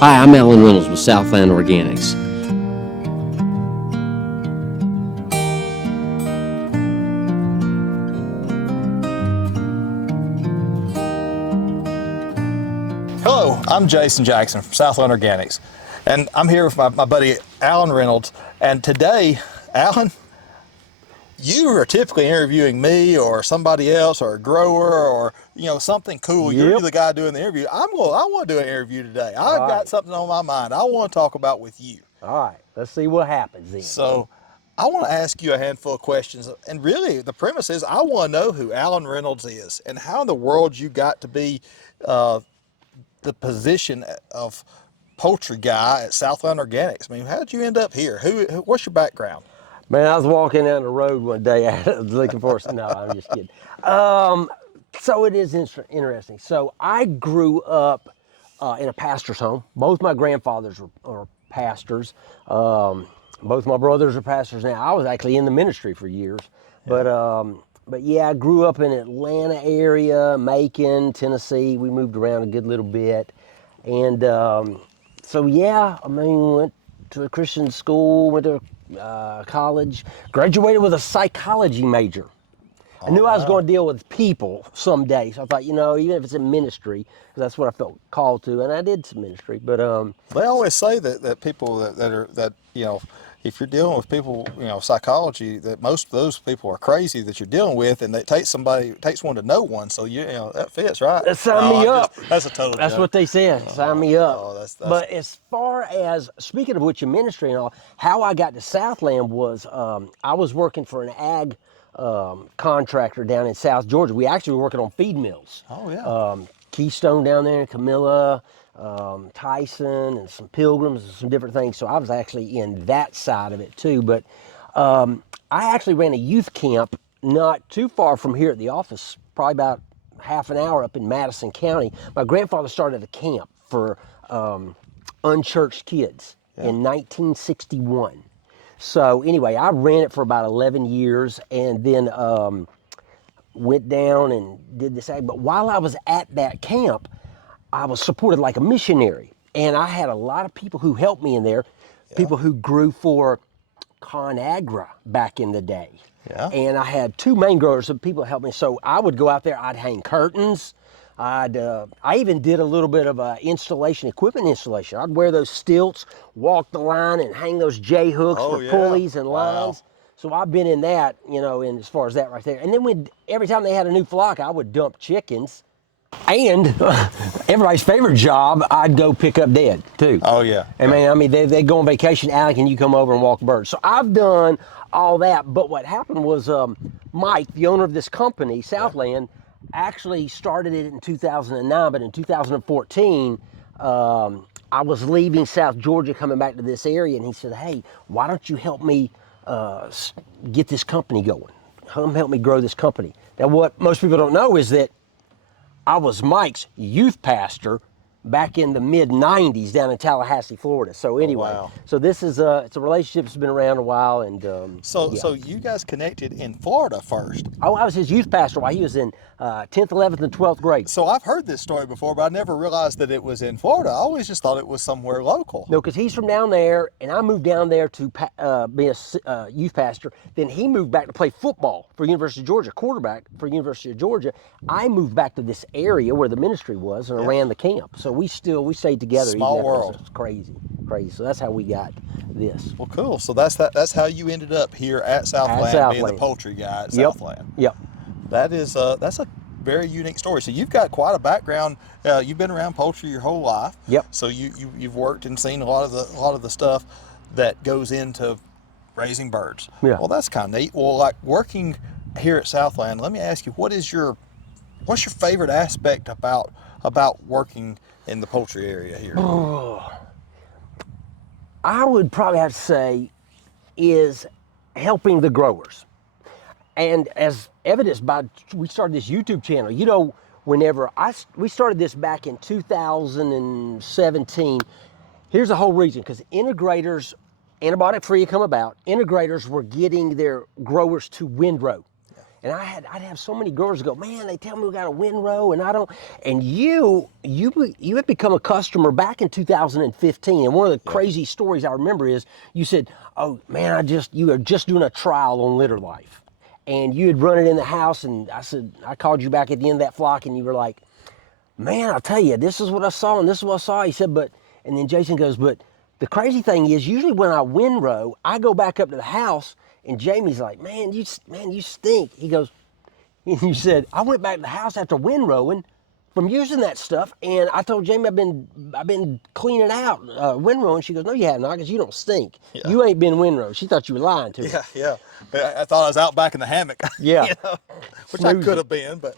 Hi, I'm Allen Reynolds with Southland Organics. Hello, I'm Jason Jackson from Southland Organics, and I'm here with my buddy Allen Reynolds. And today, Allen, you are typically interviewing me or somebody else or a grower or something cool. You're Yep. the guy doing the interview. I want to do an interview today. All I've got right. something on my mind I want to talk about with you. All right. Let's see what happens then. So I want to ask you a handful of questions, and really the premise is I want to know who Allen Reynolds is and how in the world you got to be the position of poultry guy at Southland Organics. I mean, how did you end up here? What's your background? Man, I was walking down the road one day. I was looking for no, I'm just kidding. So it is interesting. So I grew up in a pastor's home. Both my grandfathers are pastors. Both my brothers are pastors now. I was actually in the ministry for years, but yeah, I grew up in Atlanta area, Macon, Tennessee. We moved around a good little bit, and so yeah, I mean, went to a Christian school, went to college, graduated with a psychology major. I knew I was going to deal with people someday, so I thought, even if it's in ministry, because that's what I felt called to, and I did some ministry. But They always say that people that if you're dealing with people, psychology, that most of those people are crazy that you're dealing with, and it takes one to know one. So that fits, right? sign me up. That's a total That's joke. what they said. Sign me up. That's But as far as speaking of which in ministry and all, how I got to Southland was I was working for an ag contractor down in South Georgia. We actually were working on feed mills. Oh yeah. Keystone down there in Camilla, Tyson, and some Pilgrims and some different things. So I was actually in that side of it too. But I actually ran a youth camp not too far from here at the office, probably about half an hour up in Madison County. My grandfather started a camp for unchurched kids in 1961. So anyway, I ran it for about 11 years and then went down and did this. But while I was at that camp, I was supported like a missionary. And I had a lot of people who helped me in there, people who grew for ConAgra back in the day. Yeah. And I had two main growers of people that helped me. So I would go out there, I'd hang curtains. I even did a little bit of equipment installation. I'd wear those stilts, walk the line, and hang those J hooks for pulleys and lines. So I've been in that, in as far as that right there. And then every time they had a new flock, I would dump chickens. And everybody's favorite job, I'd go pick up dead too. Oh yeah. I mean, they go on vacation. Alec, can you come over and walk birds? So I've done all that. But what happened was Mike, the owner of this company, Southland, actually started it in 2009. But in 2014, I was leaving South Georgia, coming back to this area, and he said, "Hey, why don't you help me get this company going? Come help me grow this company." Now, what most people don't know is that I was Mike's youth pastor back in the mid-90s down in Tallahassee, Florida. So anyway, so this is it's a relationship that's been around a while. And so you guys connected in Florida first. Oh, I was his youth pastor while he was in 10th, 11th, and 12th grade. So I've heard this story before, but I never realized that it was in Florida. I always just thought it was somewhere local. No, because he's from down there, and I moved down there to be a youth pastor. Then he moved back to play football for University of Georgia, quarterback for University of Georgia. I moved back to this area where the ministry was, and I ran the camp. So we stayed together. Small world. It's crazy. So that's how we got this. Well, cool. So that's how you ended up here at Southland, being the poultry guy at Southland. Yep. That's a very unique story. So you've got quite a background. You've been around poultry your whole life. Yep. So you've worked and seen a lot of the stuff that goes into raising birds. Yeah. Well, that's kind of neat. Well, like working here at Southland, let me ask you, what's your favorite aspect about working in the poultry area here? I would probably have to say is helping the growers. And as evidenced by, we started this YouTube channel. Whenever we started this back in 2017, here's the whole reason, because antibiotic free had come about, integrators were getting their growers to windrow. And I'd have so many growers go, man, they tell me we got a windrow and I don't. And you had become a customer back in 2015. And one of the crazy stories I remember is you said, oh man, you were just doing a trial on litter life. And you had run it in the house, and I called you back at the end of that flock, and you were like, man, I'll tell you, this is what I saw, and this is what I saw. He said, and then Jason goes, but the crazy thing is, usually when I windrow, I go back up to the house, and Jamie's like, man, you stink. He goes, you said, I went back to the house after windrowing from using that stuff, and I told Jamie I've been cleaning out windrowing. She goes, no, you haven't, because you don't stink. Yeah. You ain't been windrowed. She thought you were lying to her. Yeah. I thought I was out back in the hammock. Yeah, which I could have been, but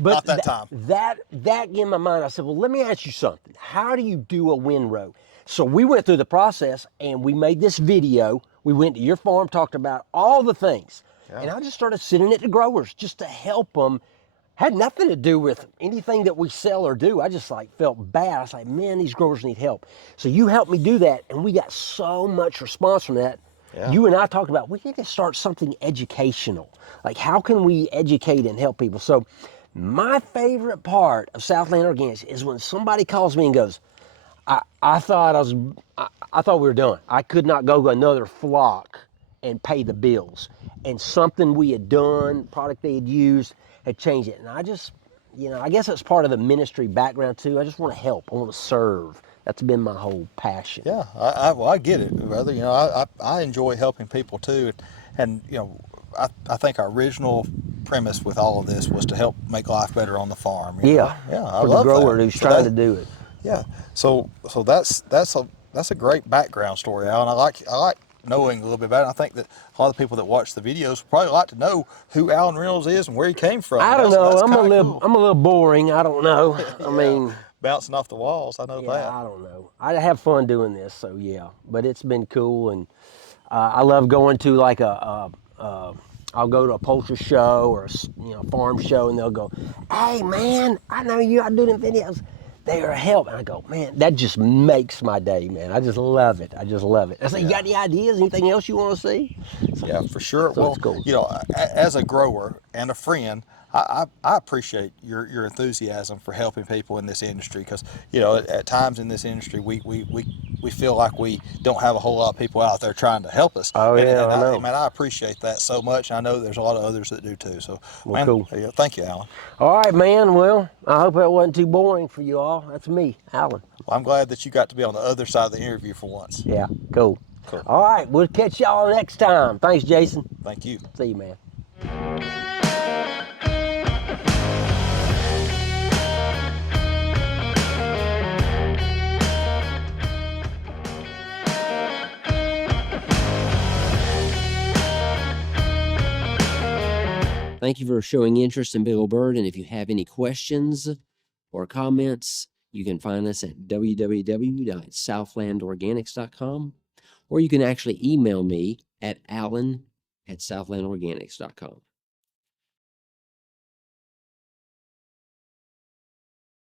not that time. That in my mind, I said, well, let me ask you something. How do you do a windrow? So we went through the process, and we made this video. We went to your farm, talked about all the things, and I just started sending it to growers just to help them. Had nothing to do with anything that we sell or do. I just felt bad. I was like, man, these growers need help. So you helped me do that, and we got so much response from that. Yeah. You and I talked about, we need to start something educational. Like, how can we educate and help people? So my favorite part of Southland Organics is when somebody calls me and goes, I thought we were done. I could not go to another flock and pay the bills. And something we had done, product they had used, had changed it. And I just, I guess it's part of the ministry background too. I just want to help. I want to serve. That's been my whole passion. Yeah, I get it, brother. I enjoy helping people too. And I think our original premise with all of this was to help make life better on the farm. Yeah, I for love the grower that. who's trying to do it. Yeah, so that's a great background story, Alan. I like knowing a little bit about it. I think that a lot of people that watch the videos probably like to know who Allen Reynolds is and where he came from. I don't know. I'm a little boring. I don't know. I mean, bouncing off the walls. I know that. I don't know. I have fun doing this, so yeah. But it's been cool, and I love going to like I'll go to a poultry show or a farm show, and they'll go, "Hey man, I know you. I do them videos. They are help." And I go, man, that just makes my day, man. I just love it. I say, you got any ideas? Anything else you want to see? So, yeah, for sure. So well, it's cool. As a grower and a friend, I appreciate your enthusiasm for helping people in this industry, because at times in this industry we feel like we don't have a whole lot of people out there trying to help us. Oh yeah, and I know. I appreciate that so much. I know there's a lot of others that do too. So, man, cool. Thank you, Alan. All right, man. Well, I hope that wasn't too boring for you all. That's me, Alan. Well, I'm glad that you got to be on the other side of the interview for once. Yeah, cool. Cool. All right, we'll catch y'all next time. Thanks, Jason. Thank you. See you, man. Thank you for showing interest in Big Ol' Bird, and if you have any questions or comments, you can find us at www.southlandorganics.com, or you can actually email me at allen@southlandorganics.com.